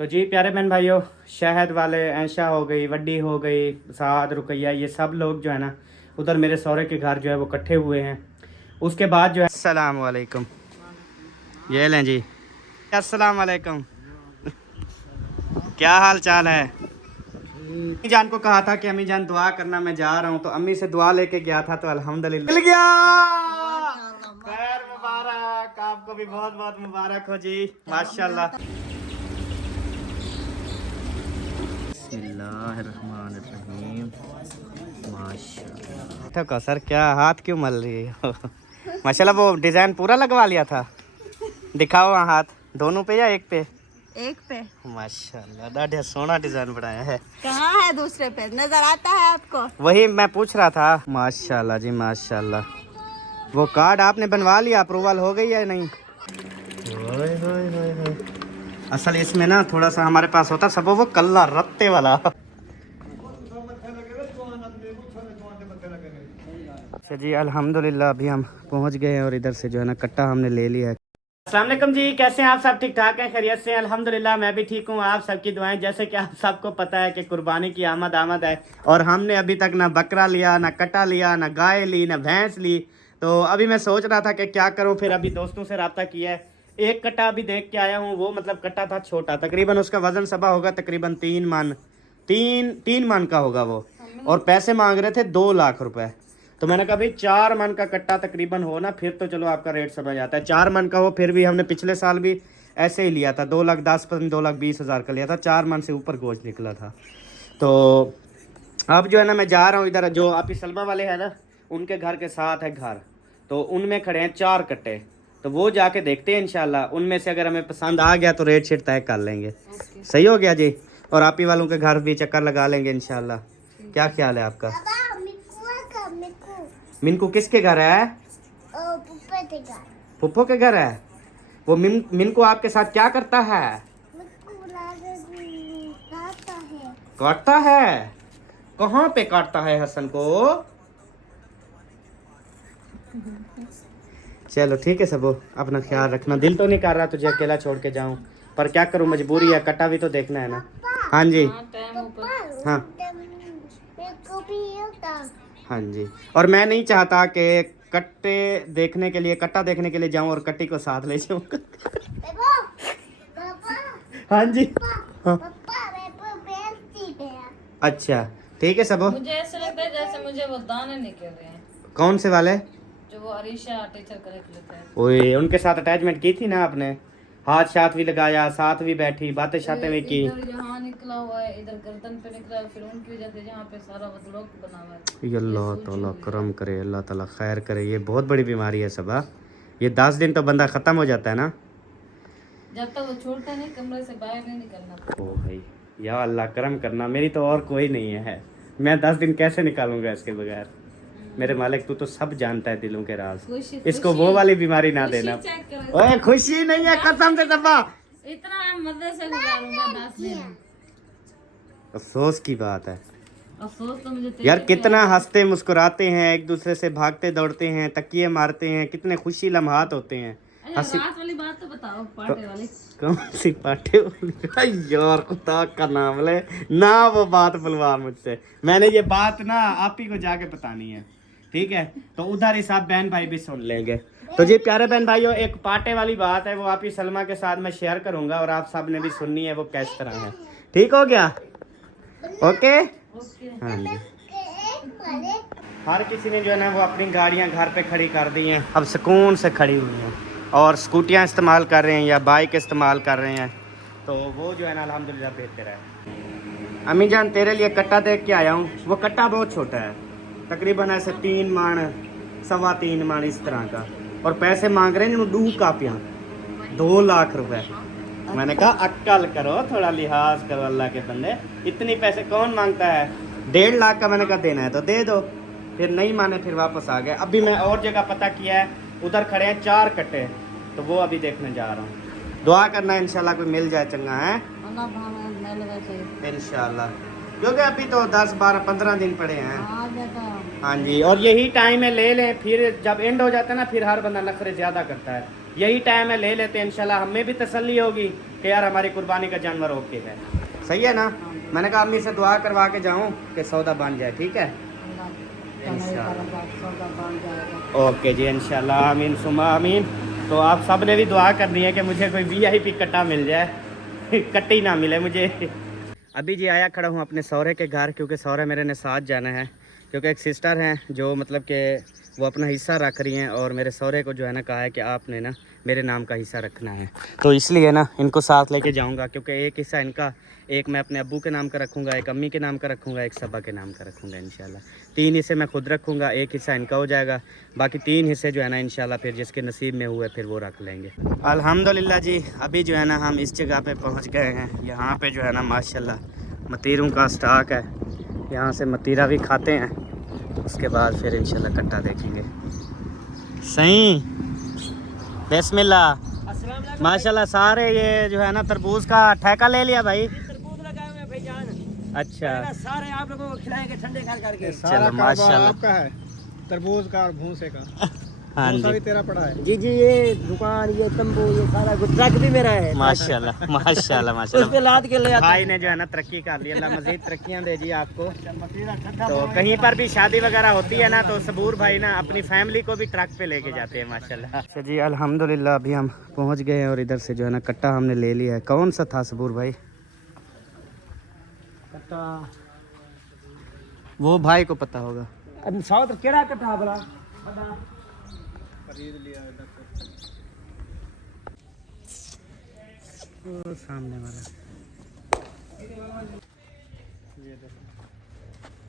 तो जी प्यारे बहन भाइयों, शहद वाले ऐशा हो गई, वड्डी हो गई, साद रुकैया, ये सब लोग जो है ना उधर मेरे सौरे के घर जो है वो इकट्ठे हुए हैं। उसके बाद जो है अस्सलाम वालेकुम, ये लें जी, अस्सलाम वालेकुम। क्या हाल चाल है? अम्मी जान को कहा था कि अम्मी जान दुआ करना, मैं जा रहा हूँ, तो अम्मी से दुआ लेके गया था तो अल्हम्दुलिल्लाह मिल गया। खैर मुबारक, आपको भी बहुत बहुत मुबारक हो जी, माशाल्लाह। बिस्मिल्लाहिर्रहमानिर्रहीम, माशाल्लाह। तो कौसर क्या हाथ क्यों मल रही हो? माशाल्लाह, वो डिजाइन पूरा लगवा लिया था। दिखाओ वहाँ हाथ, दोनों पे या एक पे? एक पे। माशाल्लाह, दाढ़ी सोना डिजाइन बनाया है। कहाँ है दूसरे पे? नजर आता है आपको? वही मैं पूछ रहा था। माशाल्लाह जी माशाल्लाह। वो कार्ड आपने बनवा लिया, अप्रूवल हो गई है नहीं? ओए होए होए होए। असल इसमें ना थोड़ा सा हमारे पास होता सब वो कल्ला रत्ते वाला। अच्छा जी, अल्हम्दुलिल्लाह अभी हम पहुंच गए हैं और इधर से जो है ना कट्टा हमने ले लिया है। अस्सलाम वालेकुम जी, कैसे हैं आप? सब ठीक ठाक हैं, खैरियत से? अल्हम्दुलिल्लाह मैं भी ठीक हूँ, आप सबकी दुआएं। जैसे कि आप सबको पता है कि कुर्बानी की आमद है और हमने अभी तक ना बकरा लिया, ना कट्टा लिया, ना गाय ली, ना भैंस ली। तो अभी मैं सोच रहा था कि क्या करूँ, फिर अभी दोस्तों से रब्ता किया है। एक कट्टा अभी देख के आया हूँ, वो मतलब कट्टा था छोटा, तकरीबन उसका वजन सबा होगा तकरीबन 3 मन, तीन मन का होगा वो। और पैसे मांग रहे थे 2 लाख रुपए। तो मैंने कहा भाई 4 मन का कट्टा तकरीबन हो ना, फिर तो चलो आपका रेट समझ आता है। 4 मन का हो, फिर भी हमने पिछले साल भी ऐसे ही लिया था, 2 लाख 10 पता नहीं 2 लाख 20 हज़ार का लिया था। 4 मन से ऊपर गोश्त निकला था। तो अब जो है ना मैं जा रहा हूँ इधर, जो आप सलमा वाले हैं ना उनके घर के साथ है घर, तो उनमें खड़े हैं 4 कट्टे। तो वो जाके देखते हैं इंशाल्लाह, उनमें से अगर हमें पसंद आ गया तो रेट शेट तय कर लेंगे। सही हो गया जी। और आप ही वालों के घर भी चक्कर लगा लेंगे इंशाल्लाह। क्या ख्याल है आपका? मिनको किसके घर है? पुप्पो के घर है। वो मिनको आपके साथ क्या करता है? काटता है। कहाँ पे काटता है हसन को? चलो ठीक है सबो, अपना ख्याल रखना। दिल तो नहीं कर रहा तुझे अकेला छोड़ के जाऊं, पर क्या करूं, मजबूरी है, कट्टा भी तो देखना है ना। हाँ जी। हाँ हाँ जी। और मैं नहीं चाहता कि कट्टे देखने के लिए, कट्टा देखने के लिए जाऊं और कट्टी को साथ ले जाऊं। हाँ जी। हाँ। अच्छा ठीक है सबो। मुझे ऐसा लगता है जैसे मुझे वो दाने निकल रहे हैं। कौन से वाले? जो वो अरीशा टीचर करे लेता है। ओए, उनके साथ अटैचमेंट की थी ना आपने, हाथ साथ भी लगाया, साथ भी बैठी, बातें शातें भी की। इधर यहाँ निकला हुआ है, इधर गर्दन पे निकला है, फिर उनकी वजह से यहाँ पे सारा वो ब्लॉक बना हुआ है। ये अल्लाह ताला करम करे, अल्लाह ताला खैर करे। ये बहुत बड़ी बीमारी है सबा। ये 10 दिन तो बंदा ख़त्म हो जाता है ना। जब तक वो छोड़ता नहीं, कमरे से बाहर नहीं निकलना। ओ भाई, या अल्लाह करम करना, मेरी तो और कोई नहीं है। मैं 10 दिन कैसे निकालूंगा इसके बगैर? मेरे मालिक, तू तो सब जानता है दिलों के राज। इसको वो वाली बीमारी ना देना। ओए खुशी नहीं है कसम से सबा। इतना मजे से गुजारूंगा 10 दिन। अफसोस की बात है अफसोस तो मुझे यार, कितना हंसते मुस्कुराते हैं, एक दूसरे से भागते दौड़ते हैं, तकिए मारते हैं, कितने खुशी लम्हात होते हैं। हंसी रात वाली बात तो बताओ, पार्टी वाली। कौन सी पार्टी वाली? यार खुदा का नाम ले ना, वो बात बुलवा मुझसे। मैंने ये बात ना आप ही को जाके बतानी है, ठीक है? तो उधर ही सब बहन भाई भी सुन लेंगे। तो जी प्यारे बहन भाइयों, एक पार्टे वाली बात है, वो आप ही सलमा के साथ मैं शेयर करूंगा और आप सब ने भी सुननी है वो किस तरह है। ठीक हो गया? ओके। हाँ जी। हर किसी ने जो है ना वो अपनी गाड़ियां घर पे खड़ी कर दी हैं, अब सुकून से खड़ी हुई हैं और स्कूटियां इस्तेमाल कर रहे हैं या बाइक इस्तेमाल कर रहे हैं। तो वो जो है ना अल्हम्दुलिल्लाह बेहतर है। अम्मी जान तेरे लिए कट्टा देख के आया हूँ। वो कट्टा बहुत छोटा है, तकरीबन ऐसे 3 मन, 3.25 मन इस तरह का, और पैसे मांग रहे हैं 2 कापियाँ, 2 लाख रुपए। मैंने कहा अक्कल करो, थोड़ा लिहाज करो अल्लाह के बंदे, इतनी पैसे कौन मांगता है? 1.5 लाख का मैंने कहा देना है तो दे दो। फिर नहीं माने, फिर वापस आ गए। अभी मैं और जगह पता किया है, उधर खड़े हैं 4 कट्टे, तो वो अभी देखने जा रहा हूँ। दुआ करना इंशाल्लाह कोई मिल जाए चंगा है इंशाल्लाह, क्योंकि अभी तो 10, 12, 15 दिन पड़े हैं। हाँ जी, और यही टाइम है, ले लें। फिर जब एंड हो जाता है ना, फिर हर बंदा नखरे ज़्यादा करता है। यही टाइम है, ले लेते हैं इंशाल्लाह। हमें भी तसल्ली होगी कि यार हमारी कुर्बानी का जानवर ओके है। सही है ना? मैंने कहा अम्मी से दुआ करवा के जाऊँ कि सौदा बन जाए। ठीक है इंशाल्लाह। ओके जी इंशाल्लाह, आमीन सुमा आमीन। तो आप सब ने भी दुआ करनी है कि मुझे कोई VIP कट्टा मिल जाए कट्टी ना मिले मुझे। अभी जी आया खड़ा हूँ अपने सौरे के घर, क्योंकि सौरे मेरे ने साथ जाना है, क्योंकि एक सिस्टर हैं जो मतलब कि वो अपना हिस्सा रख रही हैं, और मेरे सौरे को जो है ना कहा है कि आपने ना मेरे नाम का हिस्सा रखना है। तो इसलिए ना इनको साथ लेके जाऊंगा, क्योंकि एक हिस्सा इनका, एक मैं अपने अब्बू के नाम का रखूँगा, एक अम्मी के नाम का रखूँगा, एक सबा के नाम का रखूँगा इंशाल्लाह। 3 हिस्से मैं खुद रखूँगा, एक हिस्सा इनका हो जाएगा, बाकी 3 हिस्से जो है ना इंशाल्लाह फिर जिसके नसीब में हुए फिर वो रख लेंगे। अल्हम्दुलिल्लाह जी, अभी जो है ना हम इस जगह पे पहुँच गए हैं। यहाँ पे जो है ना माशाल्लाह मतीरों का स्टॉक है, यहाँ से मतीरा भी खाते हैं, उसके बाद फिर इंशाल्लाह कट्टा देखेंगे। सही बिस्मिल्लाह माशाल्लाह। सारे ये जो है ना तरबूज का ठेका ले लिया भाई? तरबूज लगाए हुए हैं भाईजान। अच्छा सारे आप लोगों को खिलाएंगे ठंडे कर करके। चलो माशाल्लाह। आपका है तरबूज का और भूसे का। हाँ भूसा भी जी तेरा पड़ा है। जी ये दुकान, ये तंबू, ये सारा कुछ ट्रक भी मेरा है। माशाल्लाह माशाल्लाह उस माशाल्लाह। पे लाद के ले आता भाई ने जो है ना तरक्की कर ली, अल्लाह मजीद तरक्कियां दे जी आपको। तो कहीं पर भी शादी वगैरह होती है ना तो सबूर भाई ना अपनी फैमिली को भी ट्रक पे लेके जाते हैं माशाल्लाह। अच्छा जी अल्हम्दुलिल्लाह, अभी हम पहुंच गए हैं और इधर से जो है ना कट्टा हमने ले लिया है। कौन सा था सबूर भाई? कट्टा वो भाई को पता होगा। साउथ केड़ा कट्टा भला? वो सामने वाला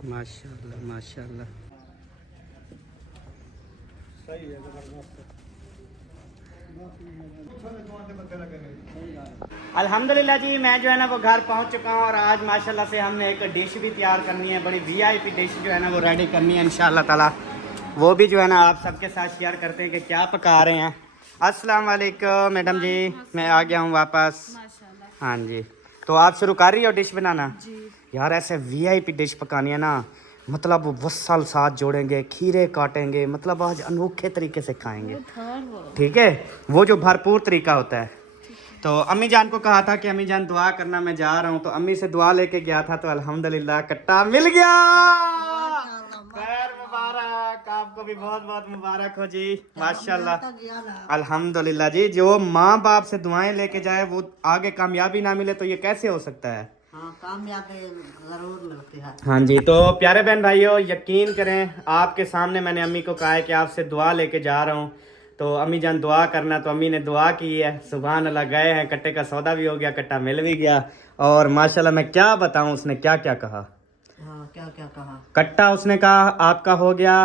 माशाल्लाह माशाल्लाह। सही है, जबरदस्त। अल्हम्दुलिल्लाह जी, मैं जो है ना वो घर पहुंच चुका हूं, और आज माशाल्लाह से हमने एक डिश भी तैयार करनी है, बड़ी VIP डिश जो है ना वो रेडी करनी है इंशाल्लाह ताला। वो भी जो है ना आप सबके साथ शेयर करते हैं कि क्या पका रहे हैं। अस्सलाम वालेकुम मैडम जी, मैं आ गया हूँ वापस। हाँ जी, तो आप शुरू कर रही हो डिश बनाना? यार ऐसे VIP डिश पकानी है ना, मतलब वसल साथ जोड़ेंगे, खीरे काटेंगे, मतलब आज अनोखे तरीके से खाएंगे। ठीक है, वो जो भरपूर तरीका होता है। तो अम्मी जान को कहा था कि अम्मी जान दुआ करना, मैं जा रहा हूँ, तो अम्मी से दुआ लेके गया था, तो अल्हम्दुलिल्लाह कट्टा मिल गया। खैर मुबारक, आपको भी बहुत बहुत मुबारक हो जी माशाल्लाह। अल्हम्दुलिल्लाह जी, जो माँ बाप से दुआएं लेके जाए वो आगे कामयाबी ना मिले तो ये कैसे हो सकता है? कामयाबी जरूर मिलती है। हाँ जी, तो प्यारे बहन भाइयों यकीन करें, आपके सामने मैंने अम्मी को कहा है कि आपसे दुआ लेके जा रहा हूँ, तो अम्मी जान दुआ करना, तो अम्मी ने दुआ की है। सुभान अल्लाह, गए हैं, कट्टे का सौदा भी हो गया, कट्टा मिल भी गया, और माशाल्लाह मैं क्या बताऊँ उसने क्या क्या कहा। हाँ, क्या क्या कहा? कट्टा उसने कहा आपका हो गया,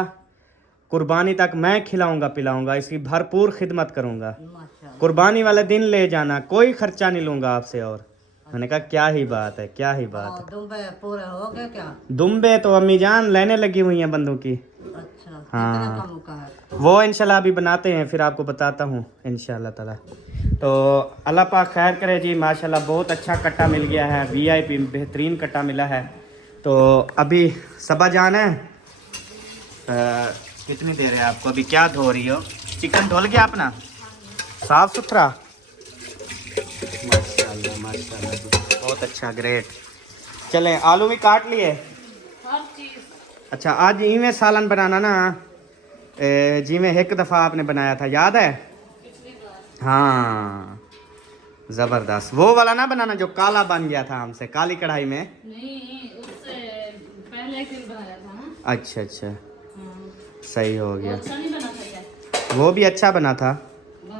कुर्बानी तक मैं खिलाऊंगा पिलाऊंगा, इसकी भरपूर खिदमत करूंगा, माशाल्लाह। कुर्बानी वाले दिन ले जाना, कोई खर्चा नहीं लूंगा आपसे। और मैंने कहा क्या ही बात है, क्या ही बात है। दुम्बे पूरे हो गए क्या? दुम्बे तो अम्मी जान लेने लगी हुई हैं बंदों की। अच्छा, हाँ। कितना कम का है? वो इंशाल्लाह अभी बनाते हैं, फिर आपको बताता हूँ इंशाल्लाह ताला। तो अल्लाह पाक खैर करे जी, माशाल्लाह बहुत अच्छा कट्टा मिल गया है, VIP बेहतरीन कट्टा मिला है। तो अभी सबा जान है, कितनी देर है आपको? अभी क्या धो रही हो? चिकन धुल गया अपना साफ सुथरा? माशाल्लाह माशाल्लाह जी, बहुत अच्छा, ग्रेट। चलें, आलू भी काट लिए? हर चीज। अच्छा, आज इवें सालन बनाना ना, जिमें एक दफ़ा आपने बनाया था, याद है? हाँ ज़बरदस्त। वो वाला ना बनाना जो काला बन गया था हमसे, काली कढ़ाई में। नहीं, उससे पहले एक दिन बनाया था ना। अच्छा अच्छा, हाँ। सही हो वो गया। अच्छा नहीं बना था क्या? वो भी अच्छा बना था। वो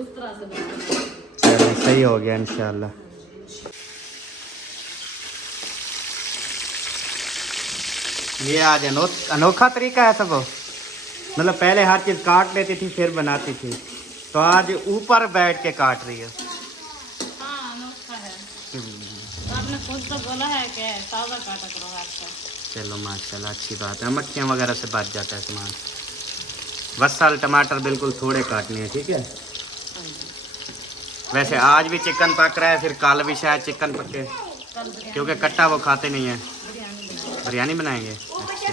उस तरह से बना था। चलो सही हो गया इंशाल्लाह। ये आज अनोखा तरीका है सब, मतलब पहले हर चीज़ काट लेती थी फिर बनाती थी, तो आज ऊपर बैठ के काट रही है। हाँ, अनोखा है। तो आपने खुद तो बोला है कि ताज़ा काटा करो आपका। चलो माशाल्लाह, अच्छी बात है, मक्खियाँ वगैरह से बच जाता है सामान। वसल टमाटर बिल्कुल थोड़े काटने हैं, ठीक है। वैसे आज भी चिकन पक रहा है, फिर कल भी शायद चिकन पके, क्योंकि कट्टा वो खाते नहीं है। बिरयानी बनाएंगे? अच्छा,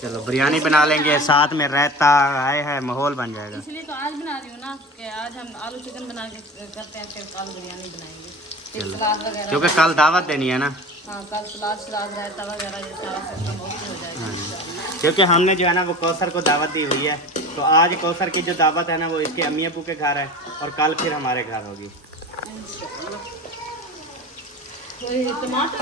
चलो बिरयानी बना लेंगे, साथ में रायता आए है, माहौल बन जाएगा। इसलिए तो आज बना रही हूँ ना कि आज हम आलू चिकन बना के करते हैं, फिर कल बिरयानी बनाएंगे, फिर सलाद वगैरह, क्योंकि कल दावत देनी है ना। हाँ कल सलाद रायता वगैरह ये सारा सिस्टम हो जाएगा। क्योंकि हमने जो है ना वो कौसर को दावत दी हुई है, तो आज कौसर की जो दावत है ना वो इसके अम्मी अबू के घर है और कल फिर हमारे घर होगी। टमाटर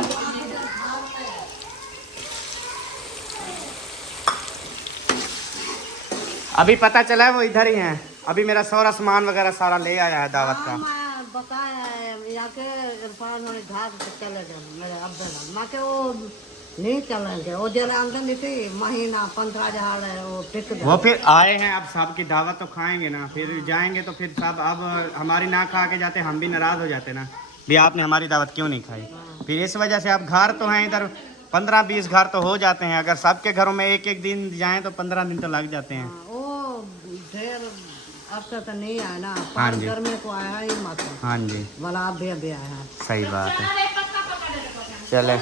अभी पता चला है वो इधर ही हैं। अभी मेरा सौरा सामान वगैरह सारा ले आया है दावत का। मैं बताया यहाँ के इरफान और घर से चले गए मेरे अब्बे माँ के वो नहीं चलेंगे, वो जरा अंदर नहीं थी महीना 15,000 है वो टिक वो फिर आए हैं, अब सब की दावत तो खाएंगे ना, फिर जाएंगे तो फिर सब अब हमारी ना खा के जाते, हम भी नाराज हो जाते ना भी आपने हमारी दावत क्यों नहीं खाई। फिर इस वजह से अब घर तो हैं इधर 15-20 घर तो हो जाते हैं, अगर सबके घरों में एक एक दिन जाएं तो 15 दिन तो लग जाते हैं। वो ढेर अब तो नहीं आया ना, हाँ जी। घर में को आया ही मत, हाँ जी वाला अभी अभी आया है। सही बात है। चले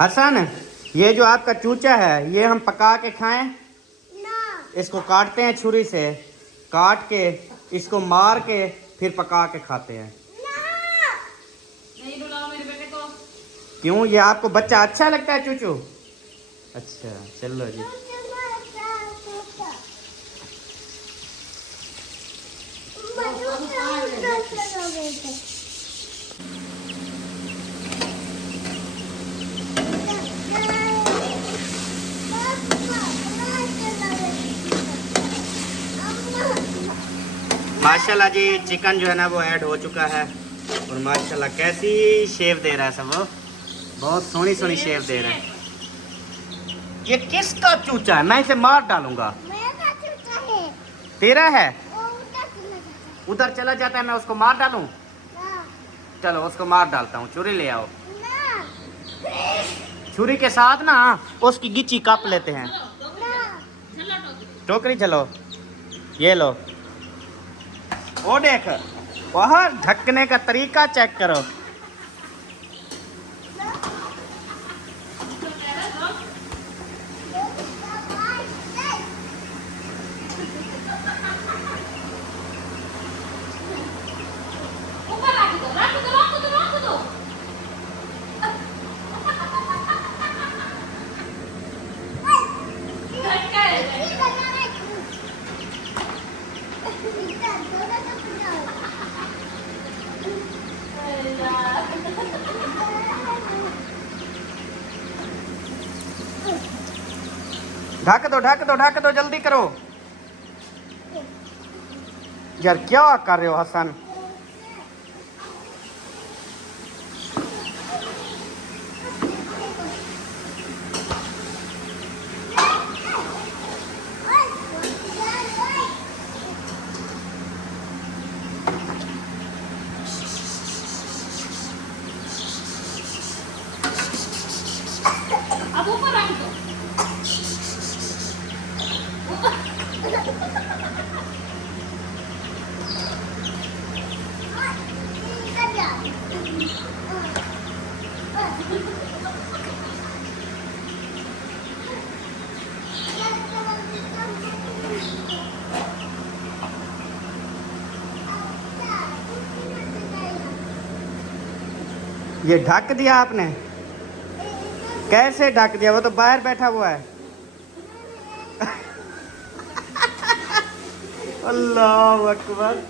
हसन, ये जो आपका चूचा है ये हम पका के खाएं? इसको काटते हैं छुरी से, काट के इसको मार के फिर पका के खाते हैं। नहीं बुलाओ मेरे बेटे को। क्यों, ये आपको बच्चा अच्छा लगता है चूचू? अच्छा चलो जी। माशाल्लाह जी चिकन जो है ना वो ऐड हो चुका है और माशाल्लाह कैसी शेव दे रहा है सब, वो बहुत सोनी सोनी शेव दे रहा है। ये किसका चूचा है? मैं इसे मार डालूंगा। तेरा है? उधर चला जाता है, मैं उसको मार डालूं? चलो उसको मार डालता हूँ, छुरी ले आओ। छुरी के साथ ना उसकी गिच्ची काप लेते हैं। टोकरी चलो, ये लो। वो देख, वहाँ ढकने का तरीका चेक करो। ढक दो ढक दो ढक दो, जल्दी करो यार, क्या कर रहे हो हसन? अब ऊपर रख दो। ये ढक दिया आपने? कैसे ढक दिया? वो तो बाहर बैठा हुआ है। अल्लाह अकबर।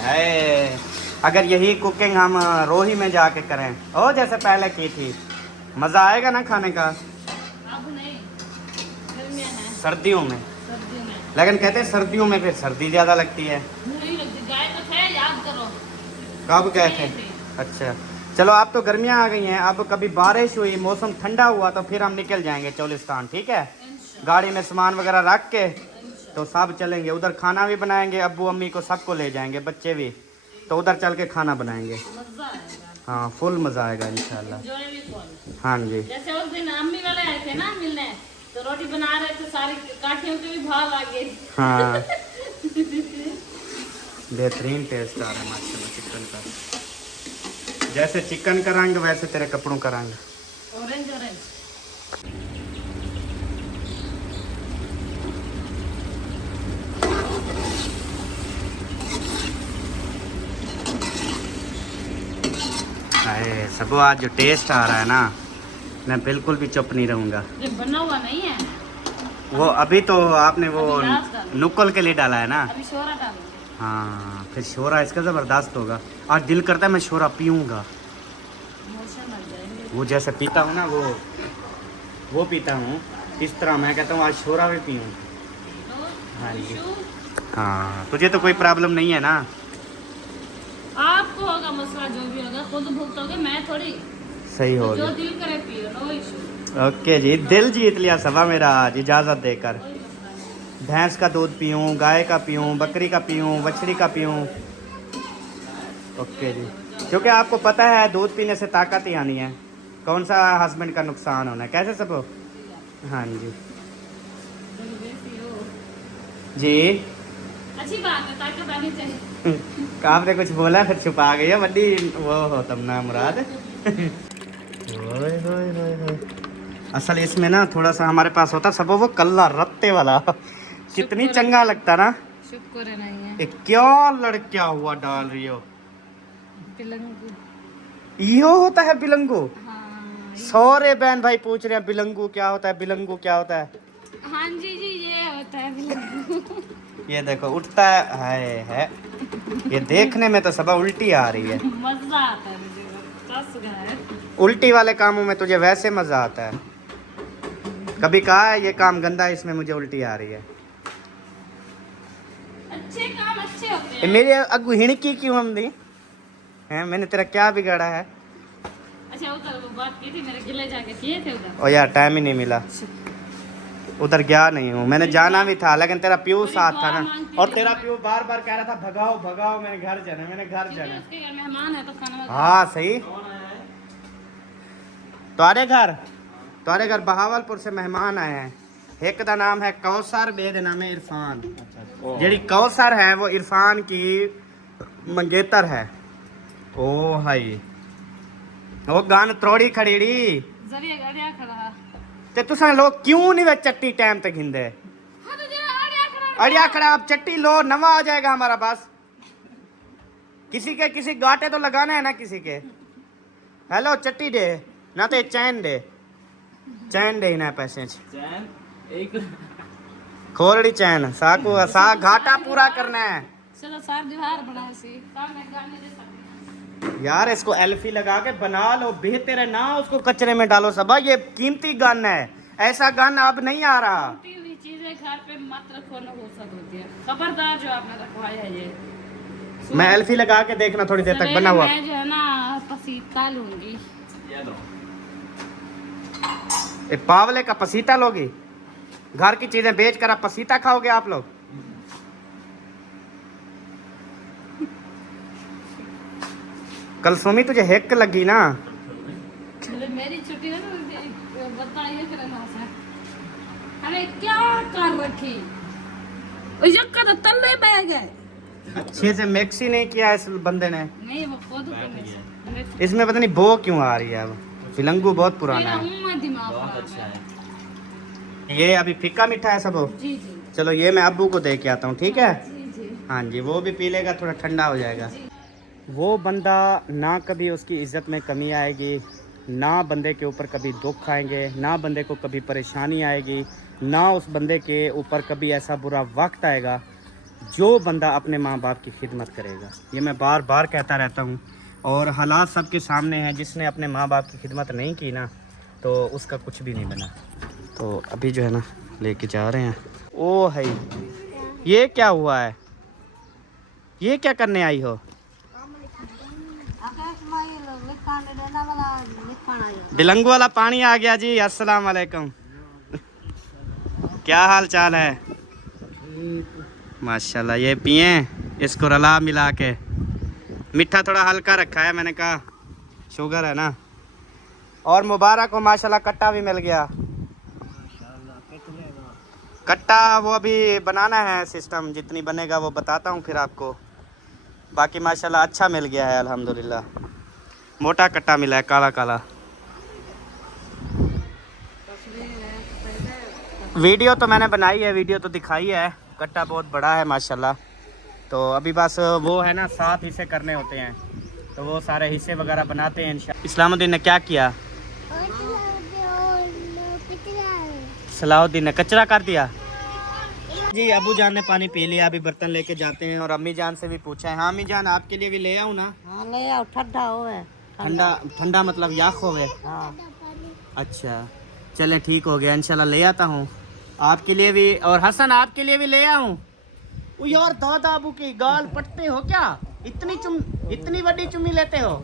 हाय, अगर यही कुकिंग हम रोही में जाके करें ओ जैसे पहले की थी, मज़ा आएगा ना खाने का? अब नहीं, गर्मियाँ हैं, सर्दियों में। सर्दियों में लेकिन कहते हैं सर्दियों में फिर सर्दी ज़्यादा लगती है। नहीं लगती। गाय तो थे, याद करो। कब गए थे? अच्छा चलो, अब तो गर्मियाँ आ गई हैं, अब कभी बारिश हुई, मौसम ठंडा हुआ तो फिर हम निकल जाएंगे चोलिस्तान, ठीक है? गाड़ी में सामान वगैरह रख के तो सब चलेंगे, उधर खाना भी बनाएंगे, अब्बू अम्मी को सबको ले जाएंगे, बच्चे भी, तो उधर चल के खाना बनाएंगे। मजा आएगा, हाँ फुल मज़ा आएगा इंशाल्लाह। एंजॉय भी फुल। हाँ जी। जैसे उस दिन अम्मी वाले आए थे ना मिलने, तो रोटी बना रहे थे, सारी काठियों के भी भाव आ गए। हाँ बेहतरीन टेस्ट आ रहा है माशाल्लाह चिकन का। जैसे चिकन का रंग वैसे तेरे कपड़ों का रंग। Orange orange. अरे सबो आज जो टेस्ट आ रहा है ना, मैं बिल्कुल भी चुप नहीं रहूँगा। ये बना हुआ नहीं है, वो अभी तो आपने वो अभी लास्ट डाला। नुक्कल के लिए डाला है ना। अभी शोरा डालो। हाँ फिर शोरा इसका ज़बरदस्त होगा। आज दिल करता है मैं शोरा पीऊँगा। मौसम लग जाएंगे। वो जैसे पीता हूँ ना वो पीता हूँ, इस तरह मैं कहता हूँ आज शोरा भी पीऊँ। हाँ जी। हाँ तुझे तो कोई प्रॉब्लम नहीं है ना? आपको होगा मसला, जो भी होगा खुद भुगतोगे, मैं थोड़ी। सही हो जो गया। दिल करे पियो, नो इशू। ओके जी, दिल जीत लिया सबा मेरा आज इजाज़त देकर। कोई मसला नहीं। भैंस का दूध पीऊँ, गाय का पीऊँ, बकरी का पीऊँ, बछड़ी का पीऊँ। ओके जी, क्योंकि आपको पता है दूध पीने से ताकत ही आनी है, कौन सा हस्बैंड का नुकसान होना है। कैसे सब हो? हाँ जी जी। अच्छी बात है, ताकत आनी चाहिए। आपने कुछ बोला फिर छुपा गई है बड़ी वो हो तब ना मुराद। ओए होए होए होए। असल इसमें ना थोड़ा सा हमारे पास होता सब वो कल्ला रत्ते वाला, कितनी चंगा लगता ना। शुक्र है नहीं है। ये क्या लड़किया हुआ डाल रही हो? बिलंगू। यो होता है बिलंगू? हाँ। सारे बहन भाई पूछ रहे हैं बिलंगू क्या होता है, बिलंगू क्या होता है। हाँ जी जी, ये होता है बिलंगू। ये देखो उठता है। ये देखने में तो सब उल्टी आ रही है। मजा आता है मुझे, बस गए। उल्टी वाले कामों में तुझे वैसे मजा आता है। कभी कहा है ये काम गंदा है, इसमें मुझे उल्टी आ रही है। अच्छे काम अच्छे होते ये हैं। मेरे अगु हिणकी क्यों हम दी हैं? मैंने तेरा क्या बिगाड़ा है? अच्छा उधर वो बात की थी, मेरे गिले जाके किए थे उधर। ओ यार टाइम ही नहीं मिला, उधर गया नहीं हूँ। मैंने जाना भी था लेकिन तेरा प्यू साथ था ना, और तेरा प्यू बार बार कह रहा था भगाओ भगाओ, मैंने घर जाना, मैंने घर क्योंकि जाना। उसके घर मेहमान है तो खाना हाँ सही। तुम्हारे घर बहावलपुर से मेहमान आए हैं। एक का नाम है कौसर, बेद नाम है इरफान। जेड़ी कौसर है वो इरफान की मंगेतर है। ओ हाई वो गान त्रोड़ी खड़ीड़ी जरिए गाड़िया खड़ा। ते तुसा लोग क्यों नहीं वे चट्टी टाइम तक हिंदे? हाँ तो जरा आड़िया खड़ा। अड़िया खड़ा, आप चट्टी लो, नवा आ जाएगा हमारा पास। किसी गाटे तो लगाना है ना किसी के। हेलो चट्टी दे ना, तो चैन दे ना पैसे चैन एक खोरड़ी चैन साकू सा घाटा पूरा करना है चलो सार दीवार बना सी सामने गाने दे सकते यार। इसको एल्फी लगा के बना लो, बेहतर है ना उसको कचरे में डालो सबा। ये कीमती गन है, ऐसा गन अब नहीं आ रहा। टूटी हुई चीजें घर पे मत रखो, ना हो सकती होती है। खबरदार जो आपने रखवाया है ये। मैं एल्फी लगा के देखना थोड़ी देर तक सवेरे बना हुआ। मैं जो है ना पसीता लूंगी। ये लो। ये पावले का पसीता लोगी? घर की चीजें बेच कर आप पसीता खाओगे आप लोग? कल सुमी तुझे हेक लगी ना? मतलब मेरी छुट्टी है ना, बताइए करना से अरे क्या कर रखी यक्का तो तल्ले बह गए। अच्छे से मिक्स ही नहीं किया इस बंदे ने। नहीं वो खुद कर इसमें पता नहीं बो क्यों आ रही है। अब फिलंगू बहुत पुराना है। दिमाग बहुत खराब अच्छा है। है। ये अभी फीका मीठा है सब। जी जी चलो ये मैं अब्बू को दे के आता हूँ, ठीक है? जी जी हाँ जी, वो भी पी लेगा, थोड़ा ठंडा हो जाएगा। वो बंदा ना कभी उसकी इज्जत में कमी आएगी, ना बंदे के ऊपर कभी दुख आएंगे, ना बंदे को कभी परेशानी आएगी, ना उस बंदे के ऊपर कभी ऐसा बुरा वक्त आएगा जो बंदा अपने माँ बाप की खिदमत करेगा। ये मैं बार बार कहता रहता हूँ, और हालात सबके सामने हैं। जिसने अपने माँ बाप की खिदमत नहीं की ना, तो उसका कुछ भी नहीं बना। तो अभी जो है ना लेके जा रहे हैं। ओ है ये क्या हुआ है? ये क्या करने आई हो? आकाश में ये लोग लिखाने देना वाला लिखाना है। बिलंगू वाला पानी आ गया जी। अस्सलाम वालेकुम। क्या हाल चाल है? माशाल्लाह। ये पिए इसको रला मिला के। मीठा थोड़ा हल्का रखा है, मैंने कहा शुगर है ना। और मुबारक हो माशाल्लाह, कट्टा भी मिल गया। कट्टा वो अभी बनाना है, सिस्टम जितनी बनेगा वो बताता हूँ फिर आपको। बाकी माशाल्लाह अच्छा मिल गया है अल्हम्दुलिल्लाह। मोटा कट्टा मिला है, काला काला। वीडियो तो मैंने बनाई है, वीडियो तो दिखाई है। कट्टा बहुत बड़ा है माशाल्लाह। तो अभी बस वो है ना 7 हिस्से करने होते हैं, तो वो सारे हिस्से वगैरह बनाते हैं इंशाल्लाह। इस्लामुद्दीन ने क्या किया? सलाहुद्दीन ने कचरा कर दिया जी। अबू जान ने पानी पी लिया, अभी बर्तन लेके जाते हैं। और अम्मी जान से भी पूछा है। हाँ अम्मी जान, आपके लिए भी ले आऊँ ना? हाँ ले आओ, ठंडा हो है। ठंडा ठंडा मतलब याक हो गए? हाँ अच्छा चले ठीक हो गया, इंशाल्लाह ले आता हूँ आपके लिए भी। और हसन आपके लिए भी ले आऊँ? ओ यार दादा अबू की गाल पटते हो क्या? इतनी बड़ी चुम्मी लेते हो?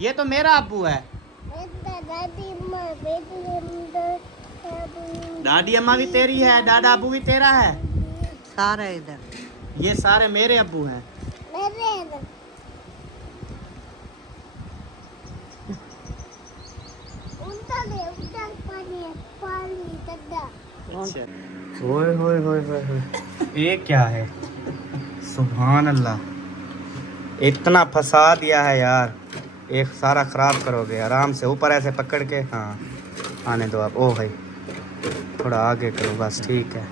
ये तो मेरा अबू है। दादी अम्मा भी तेरी है, दादा अबू भी तेरा है। सारे इधर ये सारे मेरे अबू हैं। ओए होए होए होए होए, ये क्या है? सुभान अल्लाह, इतना फंसा दिया है यार। एक सारा ख़राब करोगे। आराम से ऊपर ऐसे पकड़ के, हाँ आने दो आप। ओ भाई थोड़ा आगे करो बस, ठीक है।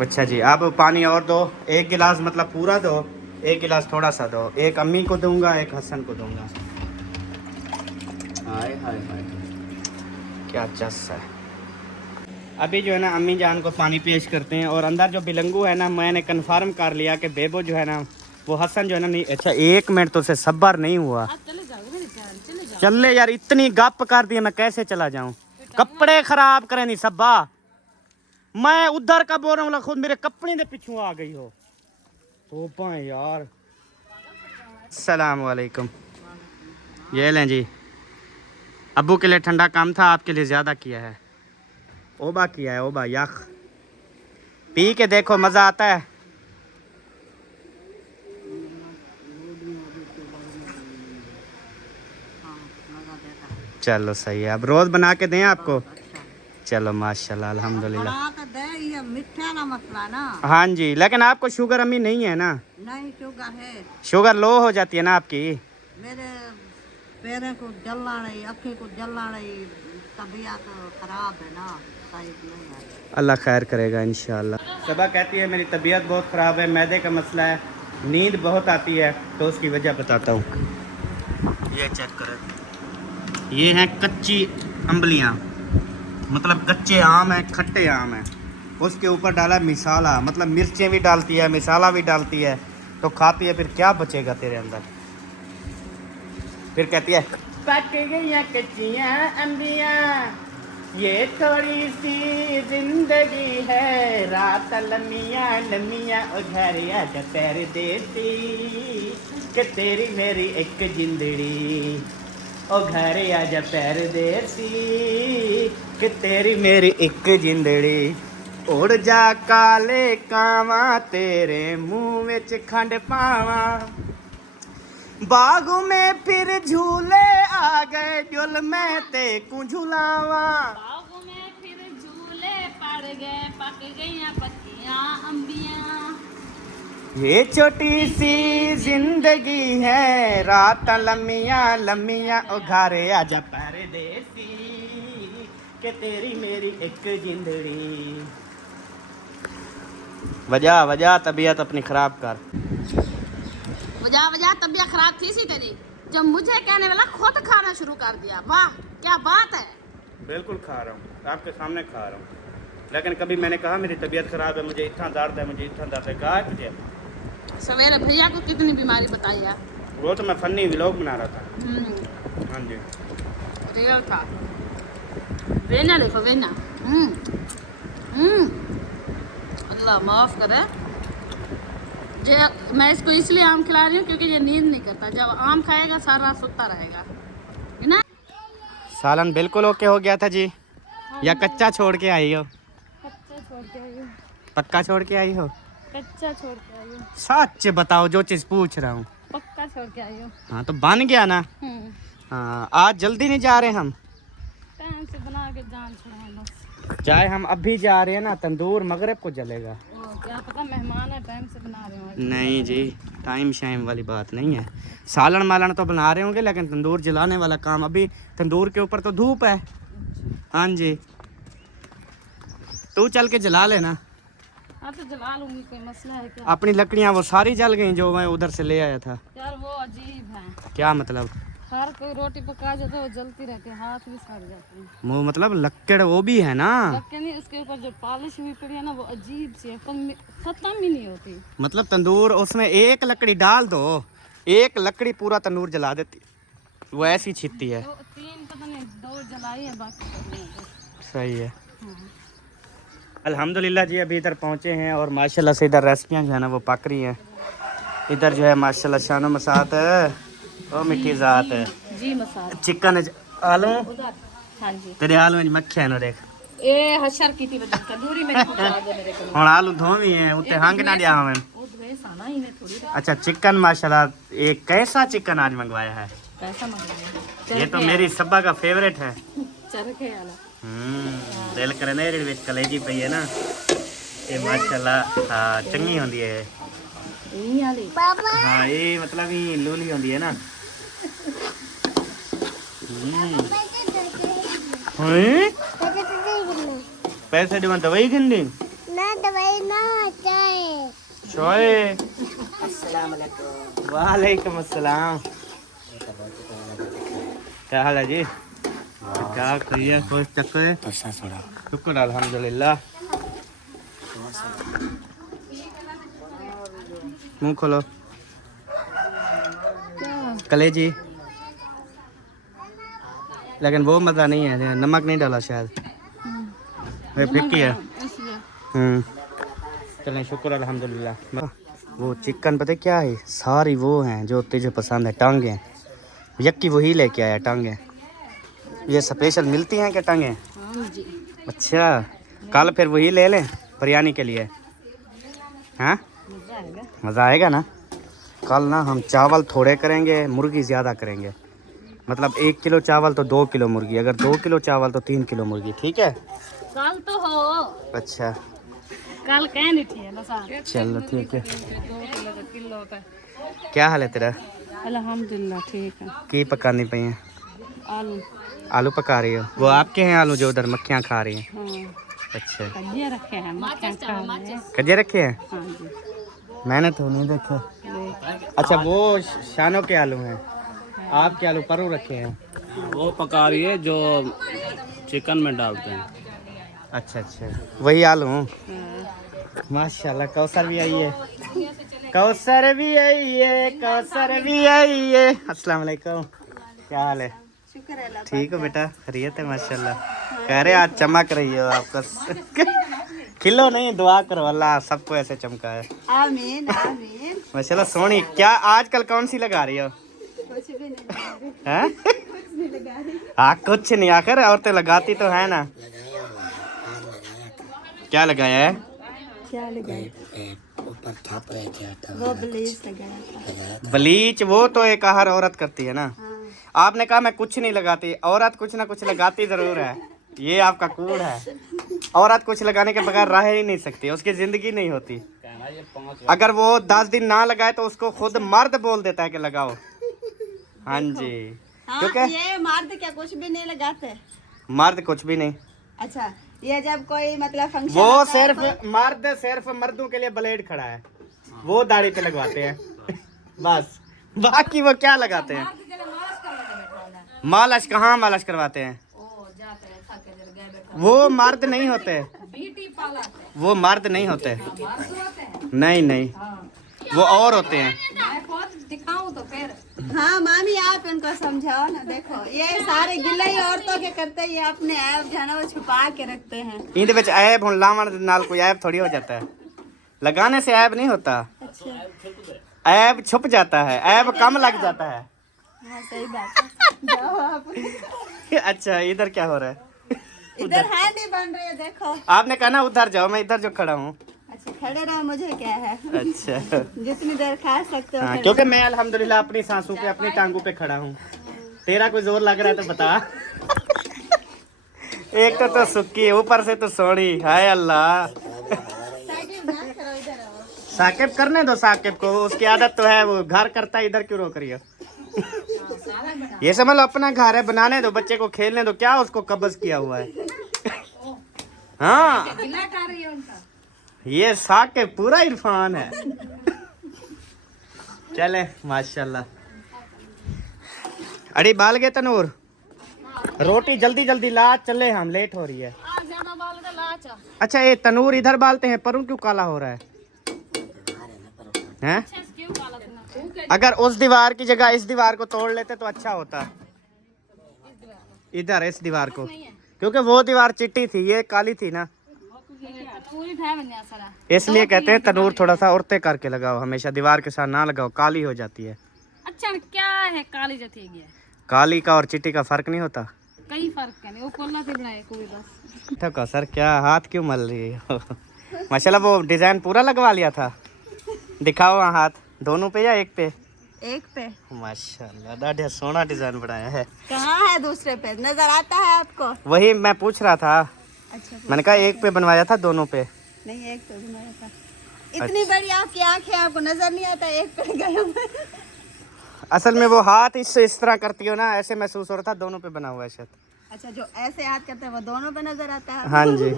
अच्छा जी, अब पानी और दो। 1 गिलास मतलब पूरा दो, 1 गिलास थोड़ा सा दो। एक अम्मी को दूंगा, एक हसन को दूंगा। हाय हाय हाय, क्या चस है। अभी जो है ना अम्मी जान को पानी पेश करते हैं। और अंदर जो बिलंगू है ना, मैंने कंफर्म कर लिया कि बेबो जो है ना, वो हसन जो है ना नहीं। अच्छा 1 मिनट तो उसे सब्र नहीं हुआ। आप चले जाओ मेरे जान, चले जाओ। चल ले यार, इतनी गप कर दी, मैं कैसे चला जाऊं? कपड़े खराब करे नहीं सब्बा। मैं उधर का बोल रहा हूँ, खुद मेरे कपड़े के पीछू आ गई हो। तोबा यार। अस्सलाम वालेकुम। ये लें जी, अब्बू के लिए ठंडा काम था, आपके लिए ज़्यादा किया है। ओबा किया है, ओबा याक। पी के देखो, मज़ा आता है। चलो सही है, अब रोज़ बना के दें आपको? चलो माशाल्लाह अल्हम्दुलिल्लाह। बना के दे, ये मीठा ना मसला ना। हाँ जी, लेकिन आपको शुगर अम्मी नहीं है ना? नहीं शुगर है। शुगर लो हो जाती है ना आपकी? मेरे पैरों को जलना नहीं, आँखें को जलना नहीं, तबीयत खराब है ना, सही नहीं है। अल्लाह खैर करेगा इंशाल्लाह। सबा कहती है मेरी तबीयत बहुत ख़राब है, मैदे का मसला है, नींद बहुत आती है। तो उसकी वजह बताता हूँ। ये चेक करें, ये हैं कच्ची अम्बलियाँ, मतलब कच्चे आम हैं, खट्टे आम हैं। उसके ऊपर डाला मिसाला, मतलब मिर्चें भी डालती है, मिसाला भी डालती है, तो खाती है। फिर क्या बचेगा तेरे अंदर? फिर कहती है पक गई कच्चियाँ अम्बियाँ, ये थोड़ी सी जिंदगी है, रात लम्मियाँ लम्मियाँ, ओ घर आजा परदेसी, कि तेरी मेरी एक जिंदड़ी, ओ घर आजा परदेसी, कि तेरी मेरी एक जिंदड़ी। उड़ जा काले कावा, तेरे मुँह विच खंड पावा, बाग में फिर झूले आ गए, जुल मैं ते को झुलावा। बागों में फिर झूले पड़ गए, पक गईया पक्कियां अंबियां। ये छोटी सी जिंदगी है, रात लम्मियाँ लम्मियाँ, ओ घरे आजा परदेसी, के तेरी मेरी एक जिंदड़ी। वजह वजह तबीयत अपनी खराब कर। वजह वजह तबीयत खराब थी सी तेरी, जब मुझे कहने वाला खुद खाना शुरू कर दिया। वाह क्या बात है। बिल्कुल खा रहा हूँ, आपके सामने खा रहा हूँ। लेकिन कभी मैंने कहा मेरी तबीयत खराब है, मुझे इतना दर्द है, मुझे इतना दर्द है, कहा है तुझे? सवेरे भैया को कितनी बीमारी बताई है। वो तो मैं फनी व्लॉग बना रहा था। हाँ जी रियल था। वेना देखो वेना। अल्लाह माफ करे। जे मैं इसको इसलिए आम खिला रही हूँ क्योंकि ये नींद नहीं करता। जब आम खाएगा सारा रात सोता रहेगा, है ना? सालन बिल्कुल ओके हो गया था जी, या कच्चा छोड़ के आई हो? कच्चा छोड़ के आई हूँ। पक्का छोड़ के आई हो? कच्चा छोड़ के आई हूँ। सच बताओ, जो चीज़ पूछ रहा हूँ। पक्का छोड़ के आई हूँ। हाँ तो बन गया ना। हाँ आज जल्दी नहीं जा रहे हम, टाइम से बना के जान छुड़ाओ बस। चाहे हम अभी जा रहे हैं ना, तंदूर मगरिब को जलेगा। क्या पता मेहमान है टाइम से बना रहे हो। नहीं जी, टाइम शाइम वाली बात नहीं है। सालन मालन तो बना रहे होंगे, लेकिन तंदूर जलाने वाला काम अभी, तंदूर के ऊपर तो धूप है। हाँ जी, तू चल के जला लेना। हाँ तो जला लूंगी, कोई मसला है क्या? अपनी लकड़ियाँ वो सारी जल गई जो मैं उधर से ले आया था। यार वो अजीब है, क्या मतलब? हर कोई रोटी पका जाता है वो जलती रहती है, हाथ भी सड़ जाते हैं। वो मतलब लक्कड़ वो भी है ना, लगे नहीं, उसके ऊपर जो पॉलिश हुई पड़ी है ना वो अजीब सी है, खत्म ही नहीं होती। मतलब तंदूर उसमें एक लकड़ी डाल दो, एक लकड़ी पूरा तंदूर जला देती, वो ऐसी छिटती है। तो 3 पता नहीं 2 जलाई है, बाकी तो नहीं है। सही है। हाँ। अल्हम्दुलिल्लाह जी, अभी इधर पहुँचे हैं और माशाल्लाह से इधर रेसिपियाँ जो है ना वो पक रही हैं। इधर जो है माशाल्लाह शानो मसात है, ओ मिठी ज़ात है जी मसाला चिकन आलू हाँ जी। तेरे आलू में मक्खियां नो देख ए हशर की थी वजह तंदूरी में पहुंचा दे मेरे को। हुण आलू धोवी है उते हंग ना दिया हमें। वो ड्रेस आना ही ने थोड़ी अच्छा चिकन माशाल्लाह, एक कैसा चिकन आज मंगवाया है? पैसा मंगाया ये तो मेरी सब्बा का फेवरेट है। चरखे वाला। दिल करे ने रे विच कलेजी पई है ना, ये माशाल्लाह हाँ चंगी होंदी है। यही वाली हाँ ये मतलब ही लूली होंदी है ना। हैं? पैसे डिमांड दवाई खंडी ना दवाई ना चाय। चाय। वालेकुम अस्सलाम। क्या हाल है जी? क्या करिए कोई चक्कर? शुक्र अल्हम्दुलिल्लाह। मुंह खोलो। कलेजी, लेकिन वो मज़ा नहीं है, नमक नहीं डाला शायद, ये फिक्की है। चलें शुक्र अल्हम्दुलिल्लाह। वो चिकन पता क्या है, सारी वो हैं जो तुझे पसंद है, टांगे यक्की वही लेके आया टांगे। ये स्पेशल मिलती हैं क्या टांगे? हाँ जी। अच्छा, कल फिर वही ले लें बिरयानी के लिए। हाँ मज़ा आएगा ना। कल ना हम चावल थोड़े करेंगे, मुर्गी ज़्यादा करेंगे। मतलब 1 किलो चावल तो 2 किलो मुर्गी, अगर 2 किलो चावल तो 3 किलो मुर्गी, ठीक है? कल तो हो, अच्छा कल कह नहीं थी ना साहब। चलो ठीक है। 2 किलो पे। क्या हाल है तेरा? अल्हम्दुलिल्लाह ठीक है। की पकानी पई हैं? आलू। आलू पका रही हो? वो आपके हैं आलू जो उधर मक्खियाँ खा रही हैं? हाँ अच्छा कजिया रखे हैं, मक्खियाँ खा रहे हैं। कजे रखे हैं? हाँ जी। मैंने तो नहीं देखे। अच्छा वो शानों के आलू हैं, आपके आलू परू रखे हैं। वो पका रही है जो चिकन में डालते हैं। अच्छा अच्छा वही आलू। माशाल्लाह कौसर भी आई है, कौसर भी आई है, कौसर भी आई है। अस्सलाम वालेकुम, क्या हाल है? शुक्र है अल्लाह ठीक हो बेटा? खैरियत है माशाल्लाह। कह रहे आज चमक रही हो आपका। खिलो नहीं, दुआ करो अल्लाह सबको ऐसे चमका है। आमीन आमीन। माशाल्लाह सोनी। क्या आजकल कौन सी लगा रही हो? कुछ भी नहीं हैं? लगा रही। हाँ कुछ नहीं, आखिर औरतें लगाती तो है ना। क्या लगाया है? क्या लगाया? ऊपर छाप रहे थे वो ब्लीच लगाया था। ब्लीच वो तो एक हर औरत करती है ना। आपने कहा मैं कुछ नहीं लगाती, औरत कुछ ना कुछ लगाती जरूर है। ये आपका कूड़ है। औरत कुछ लगाने के बगैर रह ही नहीं सकती, उसकी जिंदगी नहीं होती। अगर वो 10 दिन ना लगाए तो उसको खुद मर्द बोल देता है कि लगाओ। हाँ जी, हाँ क्योंकि ये मर्द क्या कुछ भी नहीं लगाते? मर्द कुछ भी नहीं। अच्छा ये जब कोई मतलब फंक्शन वो सिर्फ मर्द, सिर्फ मर्दों के लिए ब्लेड खड़ा है, वो दाढ़ी पे लगवाते हैं बस। बाकी वो क्या लगाते हैं? मालिश कहाँ मालिश करवाते हैं? वो मर्द नहीं होते, वो मर्द नहीं होते। नहीं नहीं वो और होते हैं। दिखाऊं तो फिर। हाँ मामी आप इनको समझाओ ना। देखो ये सारे गिले ही औरतों के करते हैं, ये अपने ऐप जो है ना वो छुपा के रखते हैं। इनके विच ऐब हुण लावण नाल कोई ऐब थोड़ी हो जाता है। लगाने से ऐब नहीं होता, ऐब छुप जाता है, ऐब कम लग जाता है। हाँ सही बात है। जाओ आप। अच्छा इधर क्या हो रहा है? इधर है नहीं बन रही है देखो। आपने कहा ना उधर जाओ, मैं इधर जो खड़ा हूँ। अच्छा खड़े रहो, मुझे क्या है। अच्छा जितनी देर खा सकते हो हाँ, खड़े क्योंकि मैं अल्हम्दुलिल्लाह अपनी सांसों पे, अपनी टांगों पे खड़ा हूँ। तेरा कोई जोर लग रहा है तो बता। एक तो सुक्की, ऊपर से तो सोनी, हाय अल्लाह। साइड में ना करो साकिब करने दो, साकिब को उसकी आदत तो है, वो घर करता है, इधर क्यों रोक रही हो? ये समझ लो अपना घर है, बनाने दो, बच्चे को खेलने दो, क्या उसको कब्ज किया हुआ है? हाँ ये साकिब पूरा इरफान है। चले माशाल्लाह। अरे बाल गए तनूर, रोटी जल्दी जल्दी ला, चले हम लेट हो रही है। अच्छा ये तनूर इधर बालते हैं, परुण क्यों काला हो रहा है? हैं? अगर उस दीवार की जगह इस दीवार को तोड़ लेते तो अच्छा होता। इधर इस दीवार को, क्योंकि वो दीवार चिट्टी थी, ये काली थी ना, इसलिए कहते हैं तनूर थोड़ा सा उड़ते करके लगाओ, हमेशा दीवार के साथ ना लगाओ, काली हो जाती है। अच्छा क्या है काली जाती है? काली का और चिट्टी का फर्क नहीं होता? कई फर्क है, वो कोल्ला से बनाए कोई बस। ठका सर, क्या हाथ क्यों मल रही हो? माशाल्लाह वो डिजाइन पूरा लगवा लिया था, दिखाओ वहाँ हाथ, दोनों पे या एक पे? एक पे। माशाल्लाह डाढ़ा सोना डिजाइन बनाया है। कहाँ है दूसरे पे, नजर आता है आपको? वही मैं पूछ रहा था। अच्छा मैंने कहा एक पे बनवाया था, दोनों पे नहीं, एक पे बनाया था। इतनी बड़ी आपकी आंखें, आपको नजर नहीं आता एक पे गया हुआ? असल में वो हाथ इस तरह करती हो ना, ऐसे महसूस हो रहा था दोनों पे बना हुआ है शायद। अच्छा जो ऐसे याद करते हैं वो दोनों पे नजर आता है? हाँ जी।